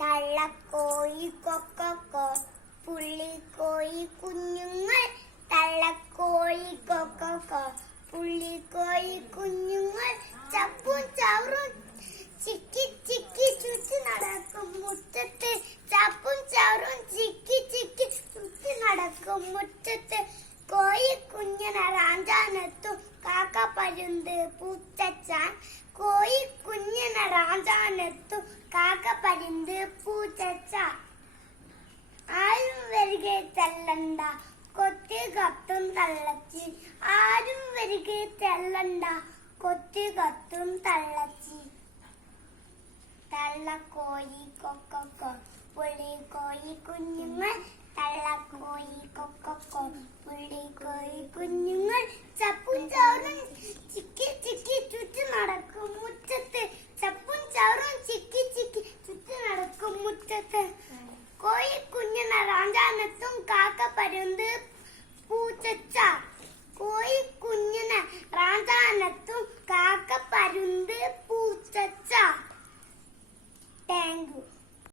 തള്ളക്കോഴി cocoa പുള്ളിക്കോഴി കുഞ്ഞുങ്ങൾ. തള്ളക്കോഴി cocoa പുള്ളിക്കോഴി കുഞ്ഞുങ്ങൾ. ചപ്പും ചവറും ചിക്കി ചിക്കി ചുറ്റി നടക്കും മുറ്റത്ത്. ചപ്പും ചവറും ചിക്കി ചിക്കി ചുറ്റി നടക്കും മുറ്റത്ത്. കോഴി കുഞ്ഞിനെ റാഞ്ചാനെത്തും കാക്ക പരുന്ത് പൂച്ചച്ചാൻ. കോഴി കുഞ്ഞിനെ റാഞ്ചാനെത്തും കാക്ക പരുന്ത് പൂച്ചച്ചാൻ. ആരും വരികെ ചെല്ലണ്ട കൊത്തി കത്തും തള്ളച്ചി. ആരും വരികെ ചെല്ലണ്ട കൊത്തി കത്തും തള്ളച്ചി. തള്ളക്കോഴി കൊക്കോ പുള്ളിക്കോഴി കുഞ്ഞുങ്ങൾ. തള്ളക്കോഴി കൊക്കോ പുള്ളിക്കോഴി കുഞ്ഞുങ്ങൾ. ചപ്പും ചവറും ചിക്കി ചിക്കി ചുറ്റി നടക്കും മുറ്റത്ത്. ചപ്പും ചവറും ചിക്കി ചിക്കി ചുറ്റി നടക്കും മുറ്റത്ത്. കോഴി കുഞ്ഞിനെ റാഞ്ചാനെത്തും കാക്ക പരുന്ത് പൂച്ചച്ചാൻ.